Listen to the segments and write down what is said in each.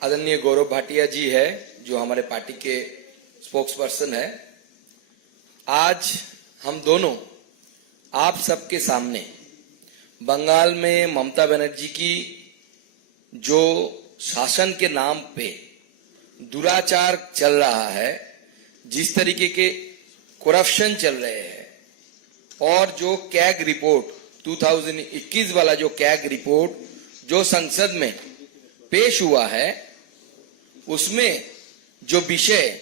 आदरणीय गौरव भाटिया जी है, जो हमारे पार्टी के स्पोक्स पर्सन है। आज हम दोनों आप सबके सामने बंगाल में ममता बनर्जी की जो शासन के नाम पे दुराचार चल रहा है, जिस तरीके के करप्शन चल रहे हैं, और जो कैग रिपोर्ट 2021 वाला जो कैग रिपोर्ट जो संसद में पेश हुआ है, उसमें जो विषय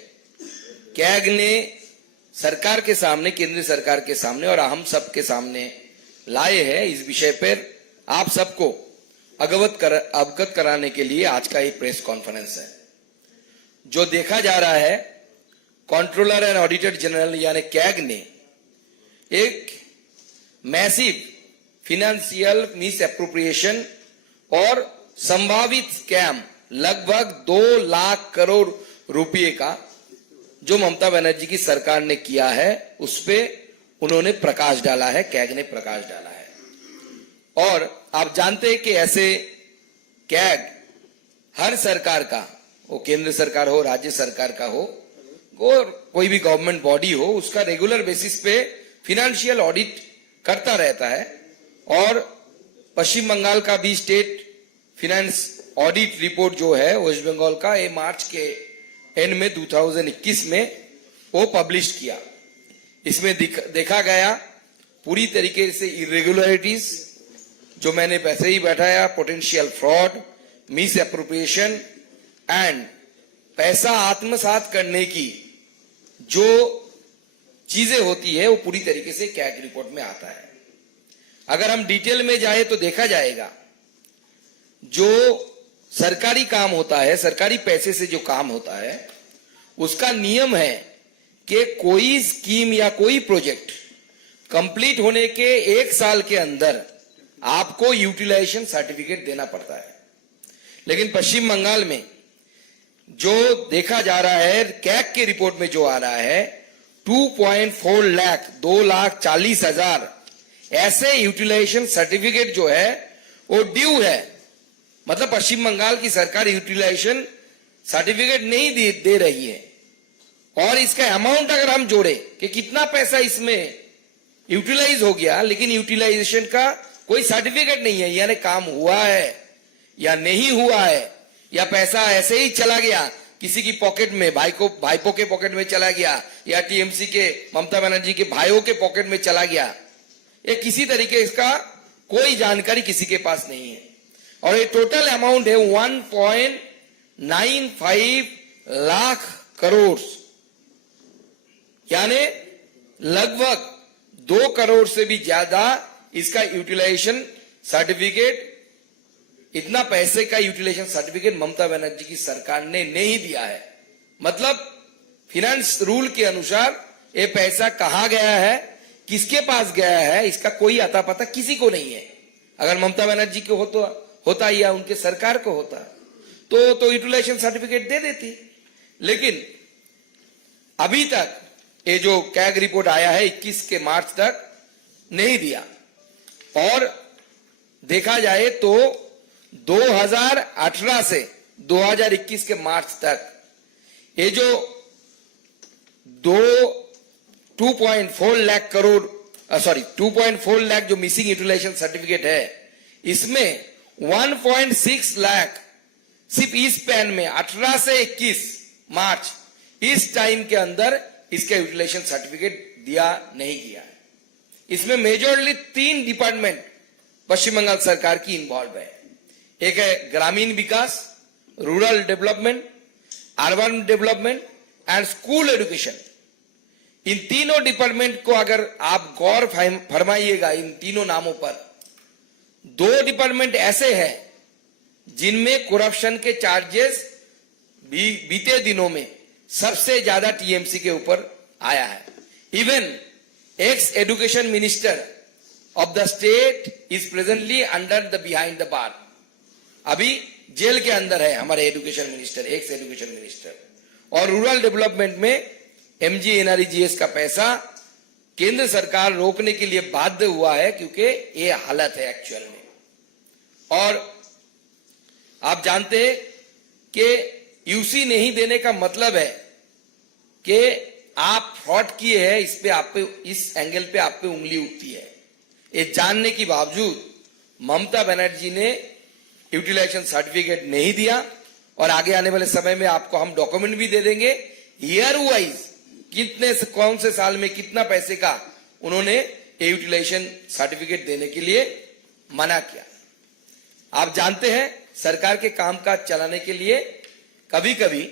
कैग ने सरकार के सामने, केंद्र सरकार के सामने और हम सब के सामने लाए हैं, इस विषय पर आप सबको अवगत कराने के लिए आज का ये प्रेस कॉन्फ्रेंस है। जो देखा जा रहा है, कंट्रोलर एंड ऑडिटर जनरल यानी कैग ने एक मैसिव फिनेंशियल मिस एप्रोप्रिएशन और संभावित स्कैम लगभग 2 लाख करोड़ रुपए का जो ममता बनर्जी की सरकार ने किया है, उस पे उन्होंने प्रकाश डाला है, कैग ने प्रकाश डाला है। और आप जानते हैं कि ऐसे कैग हर सरकार का, वो केंद्र सरकार हो, राज्य सरकार का हो, और कोई भी गवर्नमेंट बॉडी हो, उसका रेगुलर बेसिस पे फिनेंशियल ऑडिट करता रहता है। और पश्चिम बंगाल का भी स्टेट फिनेंस ऑडिट रिपोर्ट जो है वेस्ट बंगाल का, ये मार्च के एंड में 2021 में वो पब्लिश किया। इसमें देखा गया पूरी तरीके से इरेगुलरिटीज, जो मैंने पहले ही बैठाया, potential fraud, miss appropriation and पैसा आत्मसात करने की जो चीजें होती है, वो पूरी तरीके से कैग रिपोर्ट में आता है। अगर हम डिटेल में जाए तो देखा जाएगा, जो सरकारी काम होता है, सरकारी पैसे से जो काम होता है, उसका नियम है कि कोई स्कीम या कोई प्रोजेक्ट कंप्लीट होने के 1 साल के अंदर आपको यूटिलाइजेशन सर्टिफिकेट देना पड़ता है। लेकिन पश्चिम बंगाल में जो देखा जा रहा है, कैग के रिपोर्ट में जो आ रहा है, 2.4 लाख 2,40,000 ऐसे यूटिलाइजेशन सर्टिफिकेट जो है वो ड्यू है। मतलब पश्चिम बंगाल की सरकार यूटिलाइजेशन सर्टिफिकेट नहीं दे रही है। और इसका अमाउंट अगर हम जोड़े कि कितना पैसा इसमें यूटिलाइज हो गया, लेकिन यूटिलाइजेशन का कोई सर्टिफिकेट नहीं है, यानी काम हुआ है या नहीं हुआ है, या पैसा ऐसे ही चला गया किसी की पॉकेट में, भाईपों के पॉकेट में चला गया, या टीएमसी के ममता बनर्जी के भाइयों के पॉकेट में चला गया, ये किसी तरीके इसका कोई जानकारी किसी के पास नहीं है। और ये टोटल अमाउंट है 1.95 लाख करोड़, यानी लगभग 2 करोड़ से भी ज्यादा इसका यूटिलाइजेशन सर्टिफिकेट, इतना पैसे का यूटिलाइजेशन सर्टिफिकेट ममता बनर्जी की सरकार ने नहीं दिया है। मतलब फिनेंस रूल के अनुसार ये पैसा कहां गया है, किसके पास गया है, इसका कोई अता पता किसी को नहीं है। अगर ममता बनर्जी को होता या उनके सरकार को होता तो यूटिलाइजेशन सर्टिफिकेट दे देती। लेकिन अभी तक ये जो कैग रिपोर्ट आया है 21 के मार्च तक नहीं दिया। और देखा जाए तो 2018 से 2021 के मार्च तक ये जो 2.4 लाख करोड़ 2.4 लाख जो मिसिंग यूटिलाइजेशन सर्टिफिकेट है, इसमें 1.6 लाख सिर्फ इस पैन में 18 से 21 मार्च इस टाइम के अंदर इसका यूटिलाइजेशन सर्टिफिकेट दिया नहीं गया है। इसमें मेजरली 3 डिपार्टमेंट पश्चिम बंगाल सरकार की इन्वॉल्व है। एक है ग्रामीण विकास, rural development, urban development and school education. इन तीनों डिपार्टमेंट को अगर आप गौर फरमाइएगा, इन तीनों नामों पर 2 डिपार्टमेंट ऐसे हैं जिनमें करप्शन के चार्जेस बीते दिनों में सबसे ज्यादा टीएमसी के ऊपर आया है। Even x education minister of the state is presently under the behind the bar. अभी जेल के अंदर है हमारे education minister, x education minister. और रूरल डेवलपमेंट में MGNREGS का पैसा केंद्र सरकार रोकने के लिए बाध्य हुआ है, क्योंकि ये हालत है एक्चुअल में। और आप जानते हैं कि यूसी नहीं देने का मतलब है कि आप फ्रॉड किए हैं, इस पे आप पे, इस एंगल पे आप पे उंगली उठती है। ये जानने के बावजूद ममता बनर्जी ने यूटिलाइजेशन सर्टिफिकेट नहीं दिया और आगे आने वाले समय में आपको हम डॉक्यूमेंट भी दे देंगे ईयर वाइज कितने कौन से साल में कितना पैसे का उन्होंने यूटिलाइजेशन सर्टिफिकेट देने के लिए मना किया। आप जानते हैं सरकार के कामकाज चलाने के लिए कभी कभी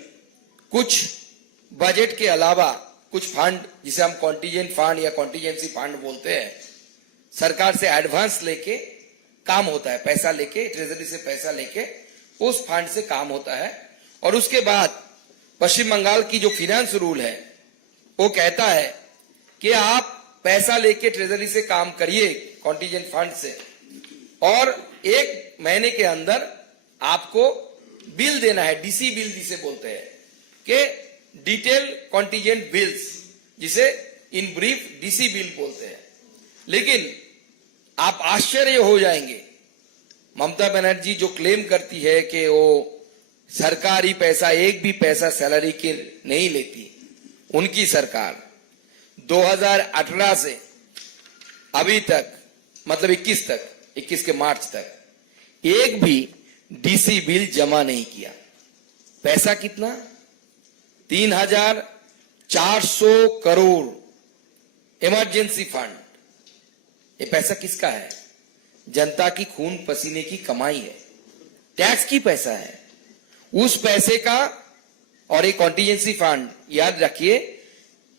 कुछ बजट के अलावा कुछ फंड, जिसे हम कॉन्टीजेंट फंड या कॉन्टीजेंसी फंड बोलते हैं, सरकार से एडवांस लेके काम होता है, पैसा लेके, ट्रेजरी से पैसा लेके उस फंड से काम होता है। और उसके बाद पश्चिम बंगाल की जो फाइनेंस रूल है वो कहता है कि आप पैसा लेके ट्रेजरी से काम करिए कॉन्टीजेंट फंड से, और 1 महीने के अंदर आपको बिल देना है, डीसी बिल जिसे बोलते हैं, कि डिटेल कॉन्टीजेंट बिल्स, जिसे इन ब्रीफ डीसी बिल बोलते हैं। लेकिन आप आश्चर्य हो जाएंगे, ममता बनर्जी जो क्लेम करती है कि वो सरकारी पैसा, एक भी पैसा सैलरी के नहीं लेती, उनकी सरकार 2018 से अभी तक, मतलब 21 के मार्च तक एक भी डीसी बिल जमा नहीं किया। पैसा कितना? 3,400 करोड़ इमरजेंसी फंड। ये पैसा किसका है? जनता की खून पसीने की कमाई है, टैक्स की पैसा है। उस पैसे का, और एक कॉन्टीजेंसी फंड, याद रखिए,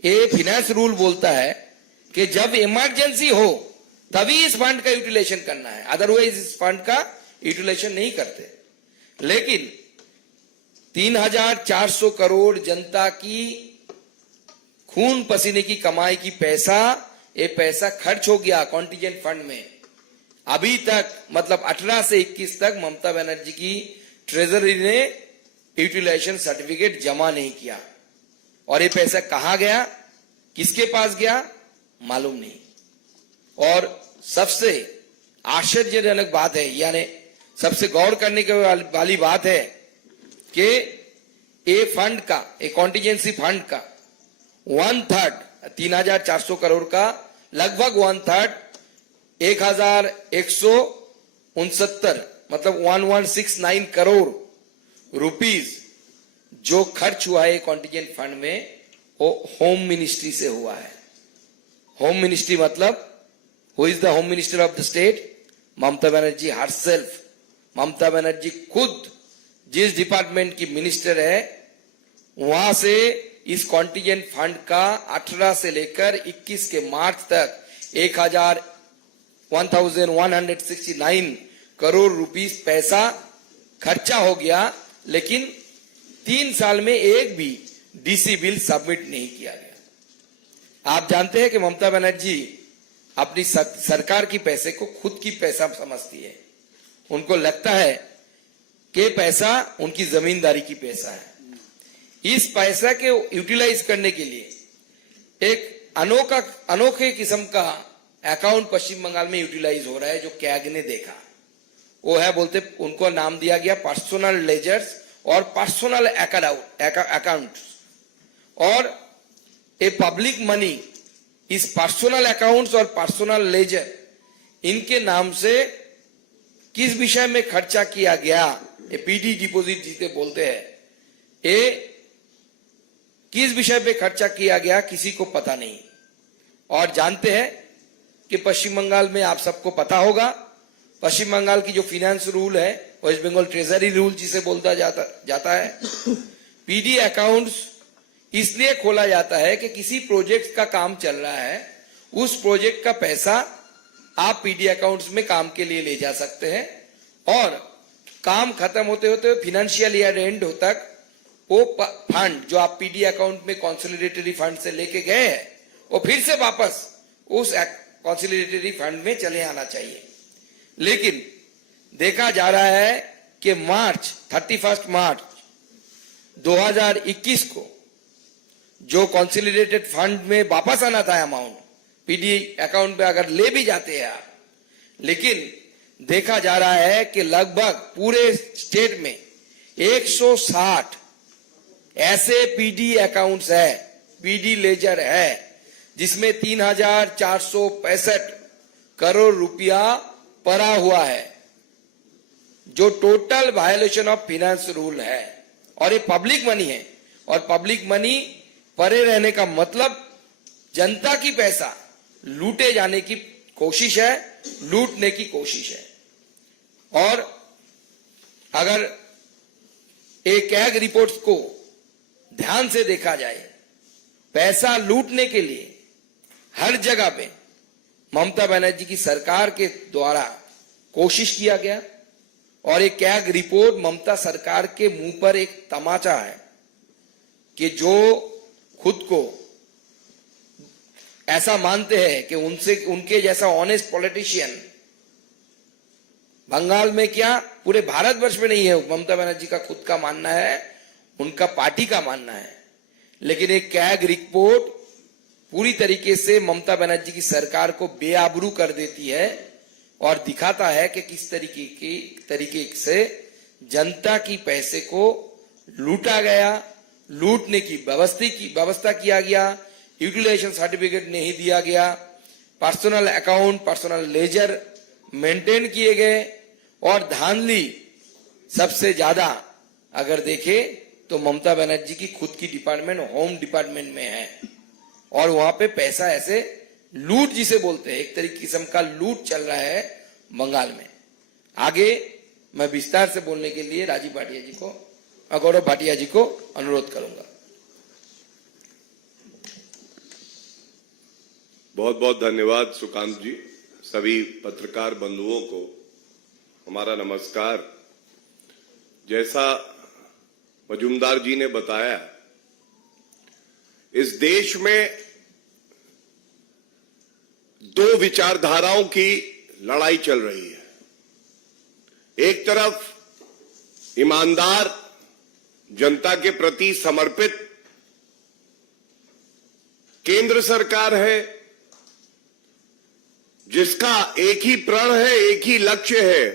ये फाइनेंस रूल बोलता है कि जब इमरजेंसी हो तभी इस फंड का यूटिलाइजेशन करना है, अदरवाइज इस फंड का यूटिलाइजेशन नहीं करते। लेकिन 3,400 करोड़ जनता की खून पसीने की कमाई की पैसा, ये पैसा खर्च हो गया कॉन्टीजेंट फंड में। अभी तक, मतलब 18 से 21 तक ममता बनर्जी की ट्रेजरी ने यूटिलाइजेशन सर्टिफिकेट जमा नहीं किया। और ये पैसा कहां गया, किसके पास गया, मालूम नहीं। और सबसे आश्चर्यजनक बात है, यानी सबसे गौर करने की वाली बात है कि ये फंड का, एक कॉन्टीजेंसी फंड का 1/3, 3,400 करोड़ का लगभग 1/3, 1,169, मतलब 1169 करोड़ रुपीस जो खर्च हुआ है कॉन्टीजेंट फंड में, वो होम मिनिस्ट्री से हुआ है। होम मिनिस्ट्री मतलब, who is the home minister of the state? Mamata Banerjee herself. Mamata Banerjee खुद जिस डिपार्टमेंट की मिनिस्टर है, वहां से इस कॉन्टीजेंट फंड का 18 से लेकर 21 के मार्च तक 1,169 करोड़ रुपीस पैसा खर्चा हो गया। लेकिन 3 साल में एक भी डीसी बिल सबमिट नहीं किया गया। आप जानते हैं कि ममता बनर्जी अपनी सरकार की पैसे को खुद की पैसा समझती है। उनको लगता है कि पैसा उनकी जमींदारी की पैसा है। इस पैसा के यूटिलाइज करने के लिए एक अनोखे किस्म का अकाउंट पश्चिम बंगाल में यूटिलाइज हो रहा है, जो कैग ने देखा। वो है, बोलते, उनको नाम दिया गया पर्सनल लेजर्स और पर्सनल अकाउंट। और ए पब्लिक मनी, इस पर्सनल अकाउंट्स और पर्सनल लेजर, इनके नाम से किस विषय में खर्चा किया गया, ये पीडी डिपॉजिट जिसे बोलते हैं, ये किस विषय पे खर्चा किया गया किसी को पता नहीं। और जानते हैं कि पश्चिम बंगाल में, आप सबको पता होगा, पश्चिम बंगाल की जो फाइनेंस रूल है, वेस्ट बंगाल ट्रेजरी रूल जिसे बोलता जाता है, पीडी अकाउंट्स इसलिए खोला जाता है कि किसी प्रोजेक्ट का काम चल रहा है, उस प्रोजेक्ट का पैसा आप पीडी अकाउंट्स में काम के लिए ले जा सकते हैं, और काम खत्म होते होते फाइनेंशियल ईयर एंड तक वो फंड जो आप पीडी अकाउंट में कंसोलिडेटरी फंड से लेके गए हैं, वो फिर से वापस उस कंसोलिडेटरी फंड में चले आना चाहिए। लेकिन देखा जा रहा है कि 31 मार्च 2021 को जो कंसोलिडेटेड फंड में वापस आना था अमाउंट, पीडी अकाउंट में अगर ले भी जाते हैं आप, लेकिन देखा जा रहा है कि लगभग पूरे स्टेट में 160 ऐसे पीडी अकाउंट्स है, पीडी लेजर है, जिसमें 3,465 करोड़ रुपया पड़ा हुआ है, जो total violation of finance rule है। और ये पब्लिक मनी है, और पब्लिक मनी पड़े रहने का मतलब जनता की पैसा लूटे जाने की कोशिश है, लूटने की कोशिश है। और अगर एक कैग रिपोर्ट्स को ध्यान से देखा जाए, पैसा लूटने के लिए हर जगह पे ममता बनर्जी की सरकार के द्वारा कोशिश किया गया, और एक कैग रिपोर्ट ममता सरकार के मुंह पर एक तमाचा है कि जो खुद को ऐसा मानते हैं कि उनके जैसा ऑनेस्ट पॉलिटिशियन बंगाल में क्या पूरे भारतवर्ष में नहीं है। ममता बनर्जी का खुद का मानना है, उनका पार्टी का मानना है, लेकिन एक कैग रिपोर्ट पूरी तरीके से ममता बनर्जी की सरकार को बेआबरू कर देती है और दिखाता है कि किस तरीके से जनता की पैसे को लूटा गया, लूटने की व्यवस्था किया गया, यूटिलाइजेशन सर्टिफिकेट नहीं दिया गया, personal account, personal ledger maintain किए गए, और धांधली सबसे ज्यादा अगर देखे तो ममता बनर्जी की खुद की डिपार्टमेंट होम डिपार्टमेंट में है, और वहां पे पैसा ऐसे लूट जिसे बोलते हैं, एक तरीके किस्म का लूट चल रहा है बंगाल में। आगे मैं विस्तार से बोलने के लिए राजीव भाटिया जी को, गौरव भाटिया जी को अनुरोध करूंगा। बहुत बहुत धन्यवाद सुकांत जी। सभी पत्रकार बंधुओं को हमारा नमस्कार। जैसा मजूमदार जी ने बताया, इस देश में दो विचारधाराओं की लड़ाई चल रही है। एक तरफ ईमानदार, जनता के प्रति समर्पित केंद्र सरकार है, जिसका एक ही प्रण है, एक ही लक्ष्य है,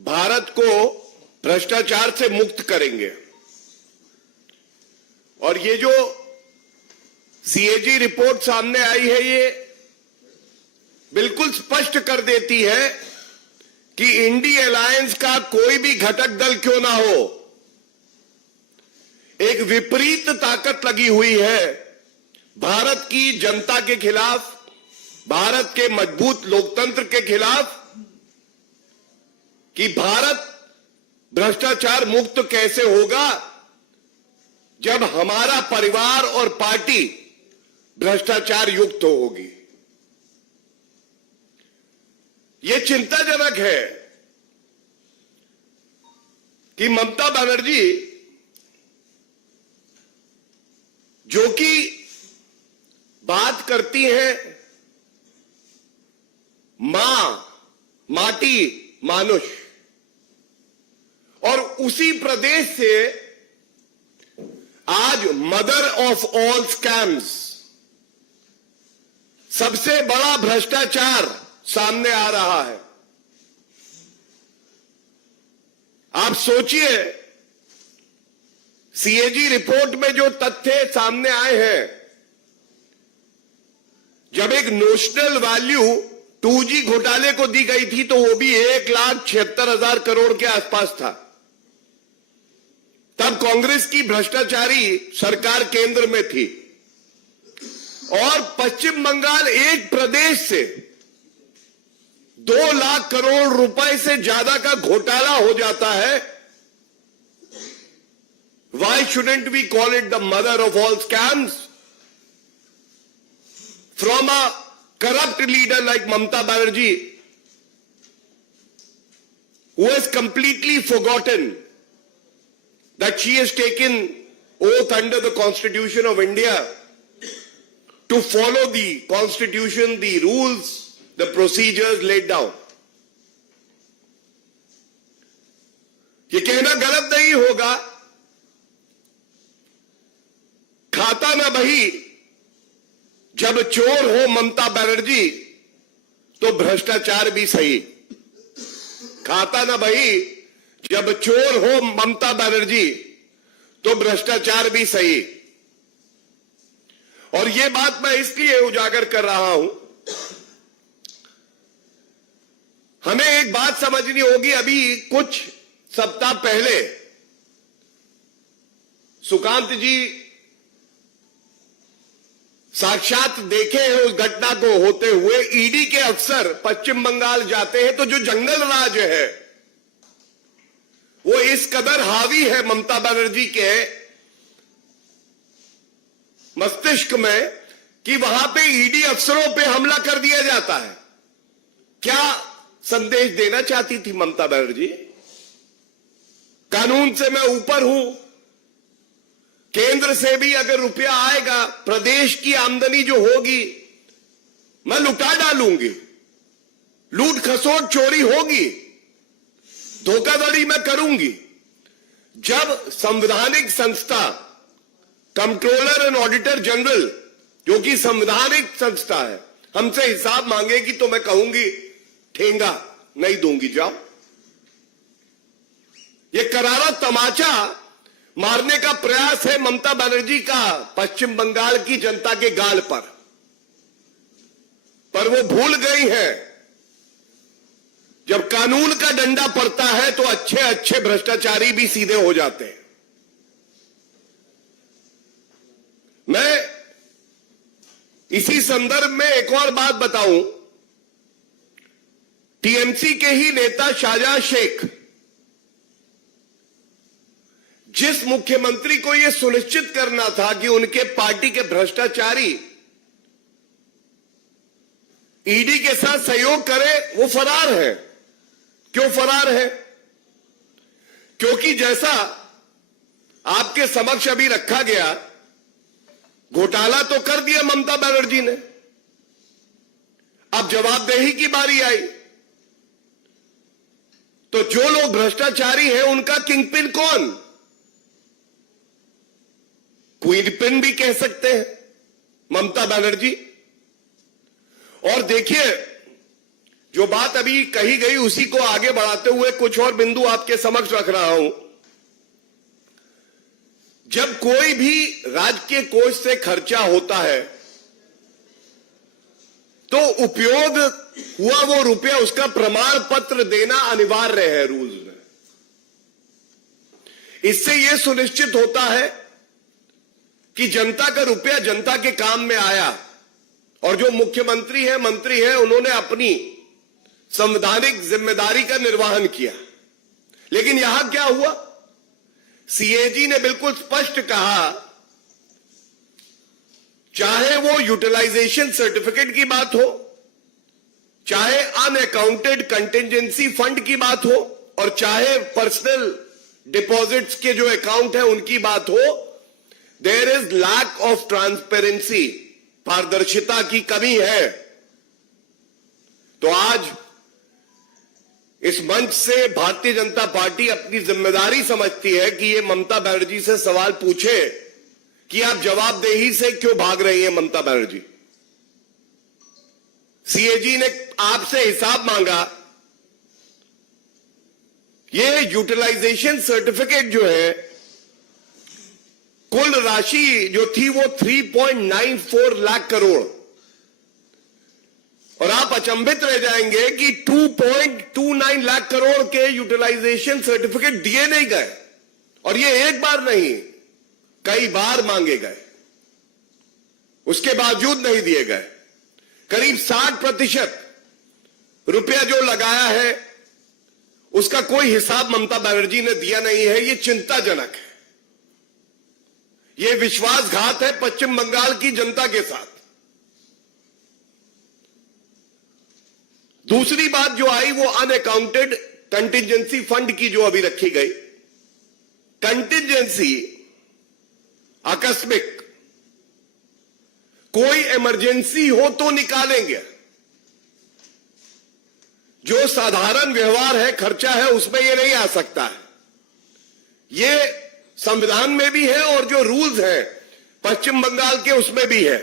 भारत को भ्रष्टाचार से मुक्त करेंगे। और ये जो सीएजी रिपोर्ट सामने आई है, ये बिल्कुल स्पष्ट कर देती है कि इंडी अलायंस का कोई भी घटक दल क्यों ना हो, एक विपरीत ताकत लगी हुई है भारत की जनता के खिलाफ, भारत के मजबूत लोकतंत्र के खिलाफ, कि भारत भ्रष्टाचार मुक्त कैसे होगा जब हमारा परिवार और पार्टी भ्रष्टाचार युक्त होगी। यह चिंताजनक है कि ममता बनर्जी, जो कि बात करती है मां, माटी, मानुष, और उसी प्रदेश से आज मदर ऑफ ऑल स्कैम्स, सबसे बड़ा भ्रष्टाचार सामने आ रहा है। आप सोचिए, सीएजी रिपोर्ट में जो तथ्य सामने आए हैं, जब एक नोशनल वैल्यू 2G घोटाले को दी गई थी तो वो भी 1,76,000 करोड़ के आसपास था। तब कांग्रेस की भ्रष्टाचारी सरकार केंद्र में थी, और पश्चिम बंगाल एक प्रदेश से 2 लाख करोड़ रुपए से ज्यादा का घोटाला हो जाता है। Why shouldn't we call it the mother of all scams? From a corrupt leader like Mamata Banerjee, who has completely forgotten that she has taken oath under the Constitution of India to follow the Constitution, the rules, the procedures laid down. ये कहना गलत नहीं होगा, खाता ना बही, जब चोर हो ममता बनर्जी तो भ्रष्टाचार भी सही। खाता ना बही, जब चोर हो ममता बनर्जी तो भ्रष्टाचार भी सही। और यह बात मैं इसलिए उजागर कर रहा हूं, हमें एक बात समझनी होगी। अभी कुछ सप्ताह पहले सुकांत जी साक्षात देखे हैं उस घटना को होते हुए। ईडी के अफसर पश्चिम बंगाल जाते हैं तो जो जंगल राज है वो इस कदर हावी है ममता बनर्जी के मस्तिष्क में कि वहां पे ईडी अफसरों पे हमला कर दिया जाता है। क्या संदेश देना चाहती थी ममता बनर्जी? कानून से मैं ऊपर हूं, केंद्र से भी अगर रुपया आएगा, प्रदेश की आमदनी जो होगी मैं लुटा डालूंगी, लूट खसोट चोरी होगी, धोखाधड़ी मैं करूंगी। जब संवैधानिक संस्था कंट्रोलर एंड ऑडिटर जनरल, जो कि संवैधानिक संस्था है, हमसे हिसाब मांगेगी तो मैं कहूंगी ठेंगा नहीं दूंगी, जाओ। ये करारा तमाचा मारने का प्रयास है ममता बनर्जी का पश्चिम बंगाल की जनता के गाल पर वो भूल गई है जब कानून का डंडा पड़ता है तो अच्छे अच्छे भ्रष्टाचारी भी सीधे हो जाते हैं। मैं इसी संदर्भ में एक और बात बताऊं। टीएमसी के ही नेता शाहजहां शेख, जिस मुख्यमंत्री को यह सुनिश्चित करना था कि उनके पार्टी के भ्रष्टाचारी ईडी के साथ सहयोग करे, वो फरार है। क्यों फरार है? क्योंकि जैसा आपके समक्ष अभी रखा गया, घोटाला तो कर दिया ममता बनर्जी ने, अब जवाबदेही की बारी आई तो जो लोग भ्रष्टाचारी हैं उनका किंगपिन कौन? क्वीन पिन भी कह सकते हैं ममता बनर्जी। और देखिए, जो बात अभी कही गई उसी को आगे बढ़ाते हुए कुछ और बिंदु आपके समक्ष रख रहा हूं। जब कोई भी राज्य के कोष से खर्चा होता है तो उपयोग हुआ वो रुपया, उसका प्रमाण पत्र देना अनिवार्य है रूल्स में। इससे यह सुनिश्चित होता है कि जनता का रुपया जनता के काम में आया और जो मुख्यमंत्री है, मंत्री है, उन्होंने अपनी संवैधानिक जिम्मेदारी का निर्वहन किया। लेकिन यहां क्या हुआ? सीएजी ने बिल्कुल स्पष्ट कहा, चाहे वो यूटिलाइजेशन सर्टिफिकेट की बात हो, चाहे अनअकाउंटेड कंटिजेंसी फंड की बात हो, और चाहे पर्सनल डिपॉजिट्स के जो अकाउंट है उनकी बात हो, there is lack of transparency, पारदर्शिता की कमी है। तो आज इस मंच से भारतीय जनता पार्टी अपनी जिम्मेदारी समझती है कि ये ममता बनर्जी से सवाल पूछे कि आप जवाबदेही से क्यों भाग रही हैं ममता बनर्जी। सीएजी ने आपसे हिसाब मांगा, ये यूटिलाइजेशन सर्टिफिकेट जो है, कुल राशि जो थी वो 3.94 लाख करोड़, और आप अचंभित रह जाएंगे कि 2.29 लाख करोड़ के यूटिलाइजेशन सर्टिफिकेट दिए नहीं गए। और ये एक बार नहीं, कई बार मांगे गए, उसके बावजूद नहीं दिए गए। करीब 60% रुपया जो लगाया है उसका कोई हिसाब ममता बनर्जी ने दिया नहीं है। ये चिंताजनक है, ये विश्वासघात है पश्चिम बंगाल की जनता के साथ। दूसरी बात जो आई वो अनअकाउंटेड कंटिजेंसी फंड की जो अभी रखी गई। कंटिजेंसी आकस्मिक, कोई इमरजेंसी हो तो निकालेंगे, जो साधारण व्यवहार है, खर्चा है, उसमें ये नहीं आ सकता है। ये संविधान में भी है और जो रूल्स हैं पश्चिम बंगाल के उसमें भी है।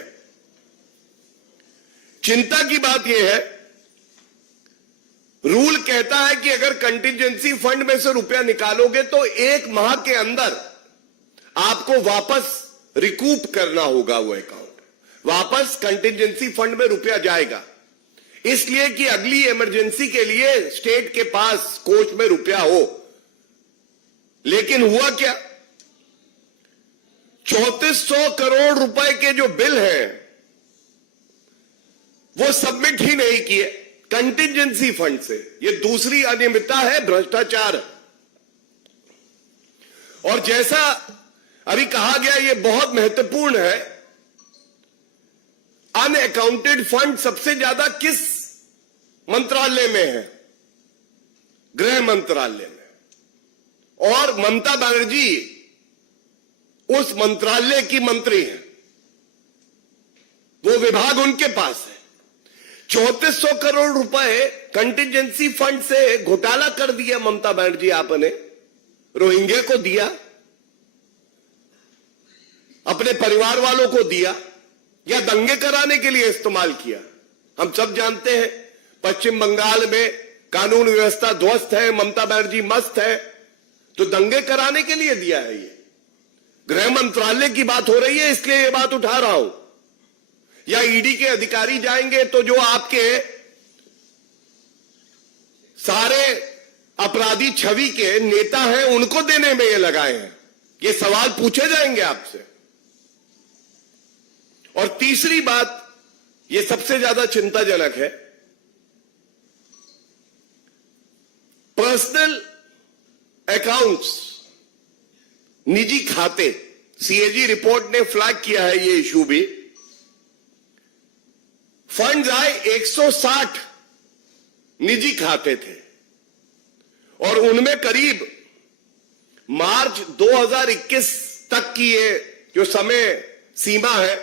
चिंता की बात यह है, रूल कहता है कि अगर कंटिजेंसी फंड में से रुपया निकालोगे तो 1 माह के अंदर आपको वापस रिकूप करना होगा वो अकाउंट, वापस कंटिजेंसी फंड में रुपया जाएगा, इसलिए कि अगली इमरजेंसी के लिए स्टेट के पास कोष में रुपया हो। लेकिन हुआ क्या, 3400 करोड़ रुपए के जो बिल हैं वो सबमिट ही नहीं किए कंटिजेंसी फंड से। ये दूसरी अनियमितता है, भ्रष्टाचार। और जैसा अभी कहा गया, ये बहुत महत्वपूर्ण है, अनअकाउंटेड फंड सबसे ज्यादा किस मंत्रालय में है? गृह मंत्रालय में। और ममता बनर्जी उस मंत्रालय की मंत्री है, वो विभाग उनके पास है। 3400 करोड़ रुपए कंटिजेंसी फंड से घोटाला कर दिया ममता बनर्जी आपने, रोहिंग्या को दिया, अपने परिवार वालों को दिया, या दंगे कराने के लिए इस्तेमाल किया। हम सब जानते हैं पश्चिम बंगाल में कानून व्यवस्था ध्वस्त है, ममता बनर्जी मस्त है, तो दंगे कराने के लिए दिया है। ये गृह मंत्रालय की बात हो रही है, इसलिए ये बात उठा रहा हूं। या ईडी के अधिकारी जाएंगे तो जो आपके सारे अपराधी छवि के नेता हैं उनको देने में ये लगाए हैं, ये सवाल पूछे जाएंगे आपसे। और तीसरी बात, ये सबसे ज्यादा चिंताजनक है, पर्सनल अकाउंट्स, निजी खाते। सीएजी रिपोर्ट ने फ्लैग किया है ये इशू भी। फंड्स आए 160 निजी खाते थे और उनमें करीब मार्च 2021 तक की ये जो समय सीमा है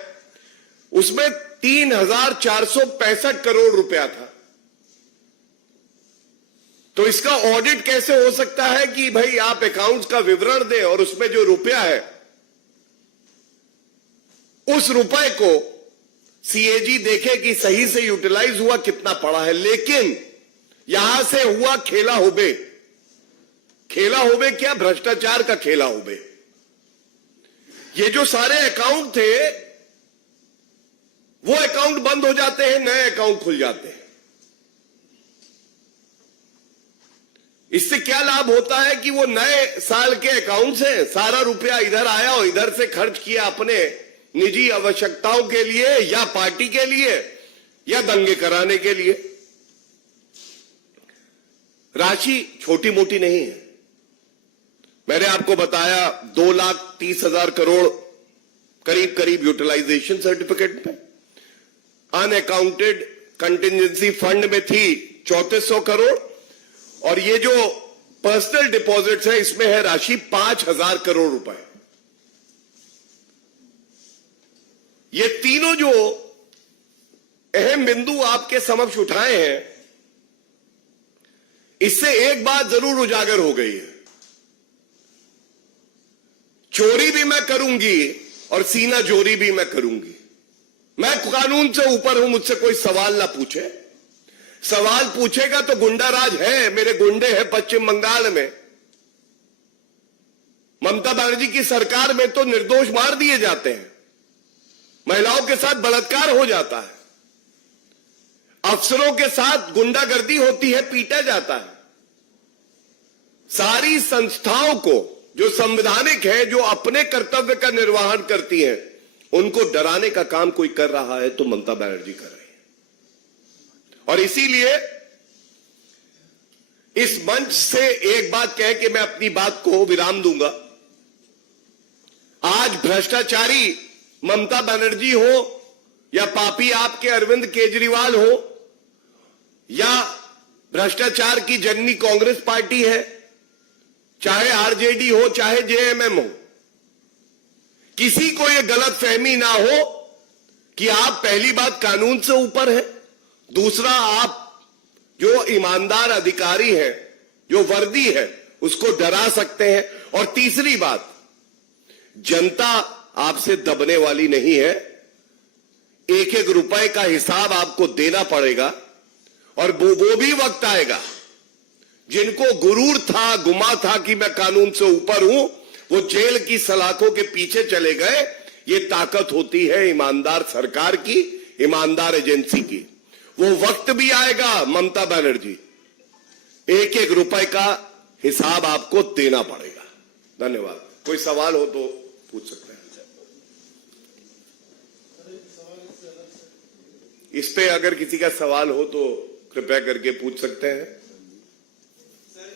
उसमें 3465 करोड़ रुपया था। तो इसका ऑडिट कैसे हो सकता है कि भाई आप अकाउंट्स का विवरण दें और उसमें जो रुपया है उस रुपए को सीएजी देखे कि सही से यूटिलाइज हुआ, कितना पड़ा है। लेकिन यहां से हुआ खेला होबे। खेला होबे क्या? भ्रष्टाचार का खेला होबे। ये जो सारे अकाउंट थे वो अकाउंट बंद हो जाते हैं, नए अकाउंट खुल जाते हैं। इससे क्या लाभ होता है कि वो नए साल के अकाउंट से सारा रुपया इधर आया और इधर से खर्च किया अपने निजी आवश्यकताओं के लिए या पार्टी के लिए या दंगे कराने के लिए। राशि छोटी मोटी नहीं है। मैंने आपको बताया 2,30,000 करोड़ करीब करीब यूटिलाइजेशन सर्टिफिकेट में, अनअकाउंटेड कंटिजेंसी फंड में थी 3400 करोड़, और ये जो पर्सनल डिपॉजिट्स है इसमें है राशि 5,000 करोड़ रुपए। ये तीनों जो अहम बिंदु आपके समक्ष उठाए हैं, इससे एक बात जरूर उजागर हो गई है, चोरी भी मैं करूंगी और सीना जोरी भी मैं करूंगी। मैं कानून से ऊपर हूं, मुझसे कोई सवाल ना पूछे। सवाल पूछेगा तो गुंडा राज है, मेरे गुंडे हैं पश्चिम बंगाल में। ममता बनर्जी की सरकार में तो निर्दोष मार दिए जाते हैं, महिलाओं के साथ बलात्कार हो जाता है, अफसरों के साथ गुंडागर्दी होती है, पीटा जाता है। सारी संस्थाओं को जो संवैधानिक है, जो अपने कर्तव्य का निर्वहन करती हैं, उनको डराने का काम कोई कर रहा है तो ममता बनर्जी कर रही है। और इसीलिए इस मंच से एक बात कह के मैं अपनी बात को विराम दूंगा। आज भ्रष्टाचारी ममता बनर्जी हो या पापी आपके अरविंद केजरीवाल हो या भ्रष्टाचार की जननी कांग्रेस पार्टी है, चाहे आरजेडी हो चाहे जेएमएम हो, किसी को यह गलत फहमी ना हो कि आप पहली बात कानून से ऊपर है, दूसरा आप जो ईमानदार अधिकारी है, जो वर्दी है, उसको डरा सकते हैं, और तीसरी बात, जनता आपसे दबने वाली नहीं है। एक एक रुपए का हिसाब आपको देना पड़ेगा और वो भी वक्त आएगा जिनको गुरूर था, गुमा था कि मैं कानून से ऊपर हूं, वो जेल की सलाखों के पीछे चले गए। ये ताकत होती है ईमानदार सरकार की, ईमानदार एजेंसी की। वो वक्त भी आएगा ममता बनर्जी, एक एक रुपए का हिसाब आपको देना पड़ेगा। धन्यवाद। कोई सवाल हो तो पूछ सकते हैं। इस पे अगर किसी का सवाल हो तो कृपया करके पूछ सकते हैं। सर,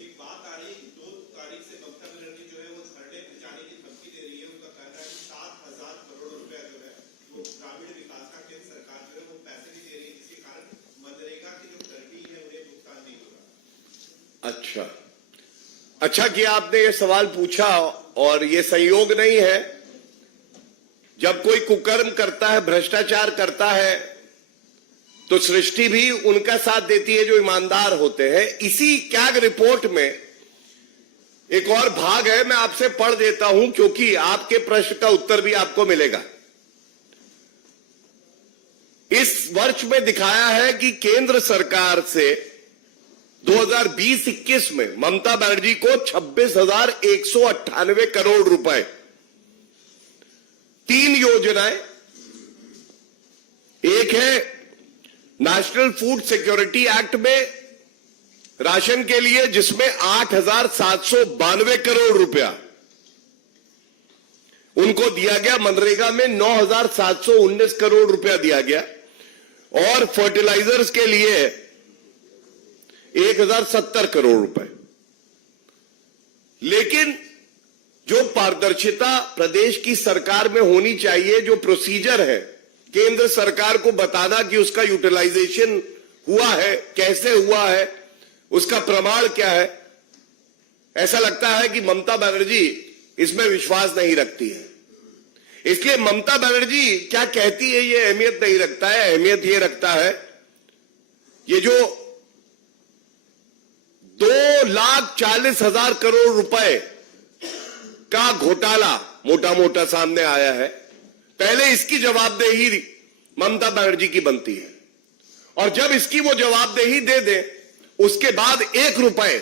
एक बात आ रही है, 2 तारीख से ममता बनर्जी जो है वो धरने पर जाने की धमकी दे रही है। उनका कहना है कि 7,000 करोड़ रुपया जो है वो ग्रामीण विकास का केंद्र सरकार जो है वो पैसे नहीं दे रही है, जिसके कारण मनरेगा की जो धरती है उन्हें भुगतान नहीं हो रहा। अच्छा किया आपने ये सवाल पूछा, और ये संयोग नहीं है। जब कोई कुकर्म करता है, भ्रष्टाचार करता है, तो सृष्टि भी उनका साथ देती है जो ईमानदार होते हैं। इसी कैग रिपोर्ट में एक और भाग है, मैं आपसे पढ़ देता हूं क्योंकि आपके प्रश्न का उत्तर भी आपको मिलेगा। इस वर्ष में दिखाया है कि केंद्र सरकार से 2020-21 में ममता बनर्जी को 26,198 करोड़ रुपए, 3 योजनाएं। एक है नेशनल फूड सिक्योरिटी एक्ट में राशन के लिए, जिसमें 8,792 करोड़ रुपया उनको दिया गया। मनरेगा में 9,719 करोड़ रुपया दिया गया, और फर्टिलाइजर्स के लिए 1,070 करोड़ रुपए। लेकिन जो पारदर्शिता प्रदेश की सरकार में होनी चाहिए, जो प्रोसीजर है केंद्र सरकार को बताना कि उसका यूटिलाइजेशन हुआ है, कैसे हुआ है, उसका प्रमाण क्या है, ऐसा लगता है कि ममता बनर्जी इसमें विश्वास नहीं रखती है। इसलिए ममता बनर्जी क्या कहती है ये अहमियत नहीं रखता है। अहमियत ये रखता है ये जो 2,40,000 करोड़ रुपए का घोटाला मोटा मोटा सामने आया है, पहले इसकी जवाबदेही ममता बनर्जी की बनती है। और जब इसकी वो जवाबदेही दे दे, उसके बाद 1 रुपए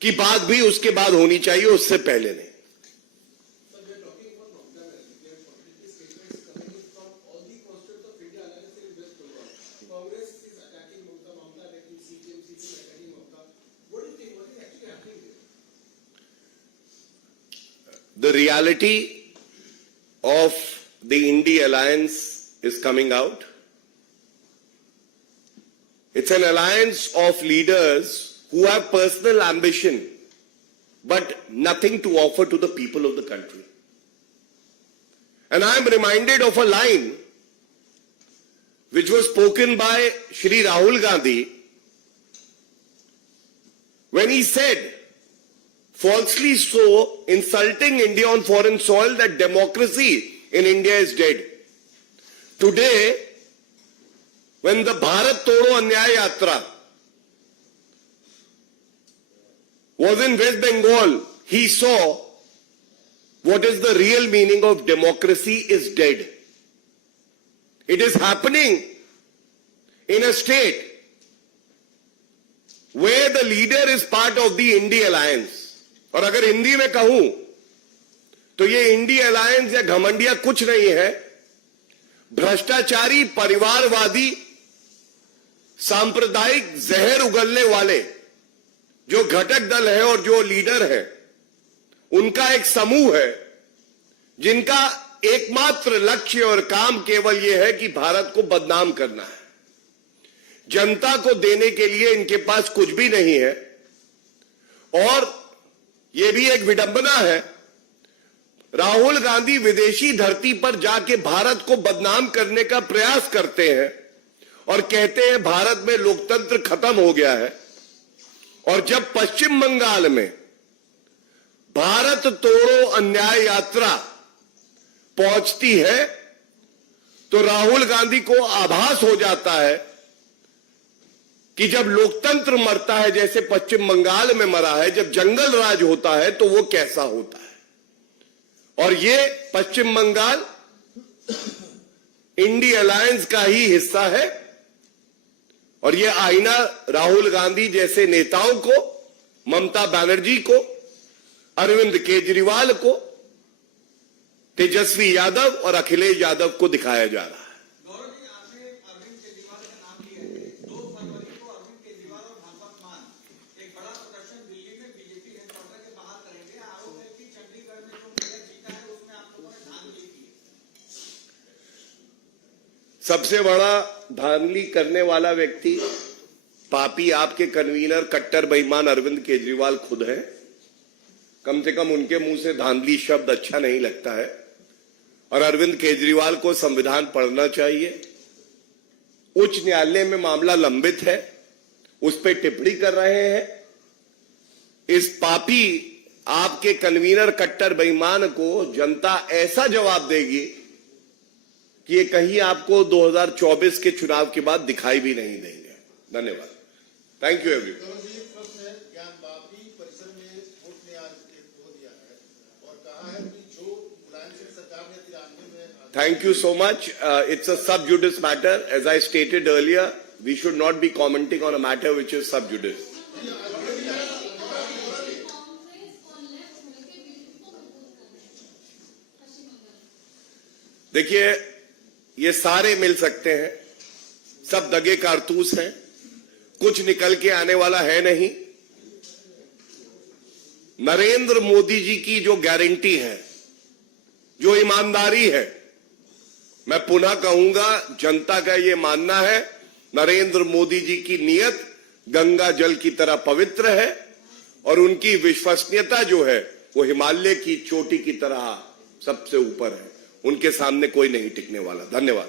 की बात भी उसके बाद होनी चाहिए, उससे पहले नहीं। The reality of the India alliance is coming out. It's an alliance of leaders who have personal ambition but nothing to offer to the people of the country. And I am reminded of a line which was spoken by Shri Rahul Gandhi when he said, falsely so, insulting India on foreign soil, that democracy in India is dead. Today, when the Bharat Todo Anyay Yatra was in West Bengal, he saw what is the real meaning of democracy is dead. It is happening in a state where the leader is part of the India alliance. और अगर हिंदी में कहूं तो ये India alliance या घमंडिया कुछ नहीं है, भ्रष्टाचारी, परिवारवादी, सांप्रदायिक जहर उगलने वाले जो घटक दल है और जो लीडर है, उनका एक समूह है जिनका एकमात्र लक्ष्य और काम केवल यह है कि भारत को बदनाम करना है। जनता को देने के लिए इनके पास कुछ भी नहीं है। और यह भी एक विडंबना है, राहुल गांधी विदेशी धरती पर जाके भारत को बदनाम करने का प्रयास करते हैं और कहते हैं भारत में लोकतंत्र खत्म हो गया है। और जब पश्चिम बंगाल में भारत तोड़ो अन्याय यात्रा पहुंचती है तो राहुल गांधी को आभास हो जाता है कि जब लोकतंत्र मरता है, जैसे पश्चिम बंगाल में मरा है, जब जंगल राज होता है तो वो कैसा होता है। और ये पश्चिम बंगाल इंडिया अलायंस का ही हिस्सा है और ये आईना राहुल गांधी जैसे नेताओं को, ममता बनर्जी को, अरविंद केजरीवाल को, तेजस्वी यादव और अखिलेश यादव को दिखाया जा रहा है। गौरव जी, आपने अरविंद केजरीवाल का नाम लिया है। 2 फरवरी को अरविंद केजरीवाल और भाकपा मान एक बड़ा प्रदर्शन दिल्ली में बीजेपी हेडक्वार्टर के बाहर करेंगे। आरोप है कि चंडीगढ़ में जो मेयर जीता है उसमें आप लोगों ने धांधली की। सबसे बड़ा धांधली करने वाला व्यक्ति पापी आपके कन्वीनर कट्टर बेईमान अरविंद केजरीवाल खुद है। कम से कम उनके मुंह से धांधली शब्द अच्छा नहीं लगता है। और अरविंद केजरीवाल को संविधान पढ़ना चाहिए। उच्च न्यायालय में मामला लंबित है, उस पर टिप्पणी कर रहे हैं। इस पापी आपके कन्वीनर कट्टर बेईमान को जनता ऐसा जवाब देगी कि ये कहीं आपको 2024 के चुनाव के बाद दिखाई भी नहीं देंगे। धन्यवाद। Thank you everyone. Thank you so much. It's a sub judice matter. As I stated earlier, we should not be commenting on a matter which is sub judice. देखिए, ये सारे मिल सकते हैं, सब दगे कारतूस हैं, कुछ निकल के आने वाला है नहीं। नरेंद्र मोदी जी की जो गारंटी है, जो ईमानदारी है, मैं पुनः कहूंगा, जनता का ये मानना है नरेंद्र मोदी जी की नीयत गंगा जल की तरह पवित्र है और उनकी विश्वसनीयता जो है वो हिमालय की चोटी की तरह सबसे ऊपर है। उनके सामने कोई नहीं टिकने वाला। धन्यवाद।